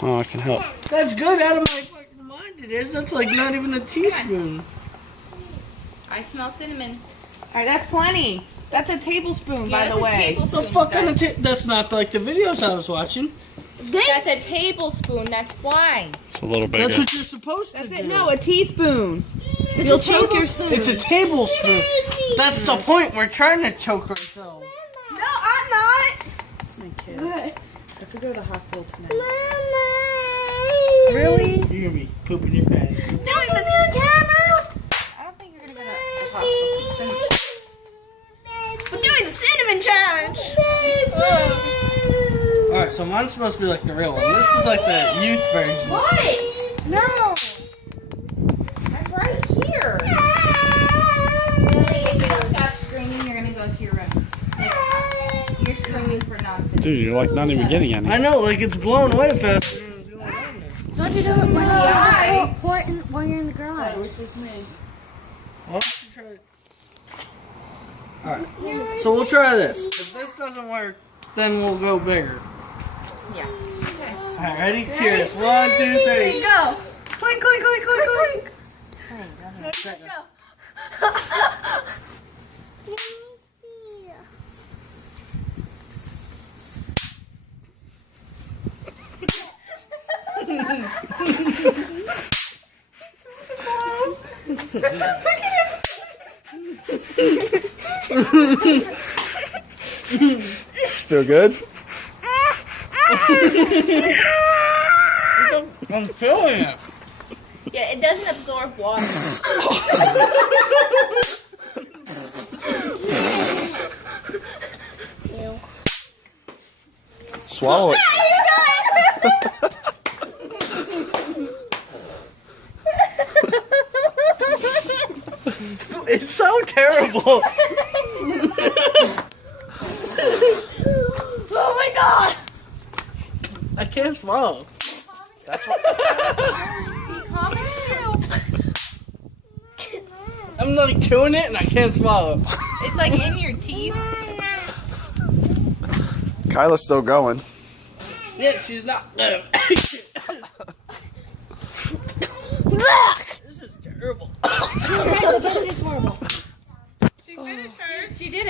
Oh, I can help. That's good. Out of my fucking mind it is. That's like not even a teaspoon. I smell cinnamon. Alright, that's plenty. That's a tablespoon, Yeah, by the way. The fuck kind of that's not like the videos I was watching. That's a tablespoon. That's why. It's a little bigger. That's what you're supposed to That's do. it. No, a teaspoon. It's You'll a choke your tablespoon. spoon. It's a tablespoon. That's the point. We're trying to choke ourselves. No, I'm not. It's my kids. I have to go to the hospital tonight. Really? You're gonna be pooping your pants. Doing this on camera. I don't think you're gonna go to the hospital. We're doing the cinnamon challenge. Alright, so mine's supposed to be like the real one. This is like the youth version. What? No. I'm right here. Lily, if you don't stop screaming, you're gonna go to your room. Like, you're screaming for nonsense. Dude, you're like not even getting any. I know, like it's blown away faster than it's going down there. Don't you do it while you're in the garage? Which is me. Why don't you try it? Alright, so we'll try this. If this doesn't work, then we'll go bigger. Yeah. Alright, ready? Cheers. 1, 2, 3. Go. Clink, clink, clink, clink, clink. Feel good? I'm feeling it. Yeah, it doesn't absorb water. Swallow it. It's so terrible. Oh my god! I can't swallow. That's what. I'm like chewing it and I can't swallow. It's like in your teeth. Kyla's still going. Yeah, she's not. This is terrible. This is horrible. She finished hers. She did it.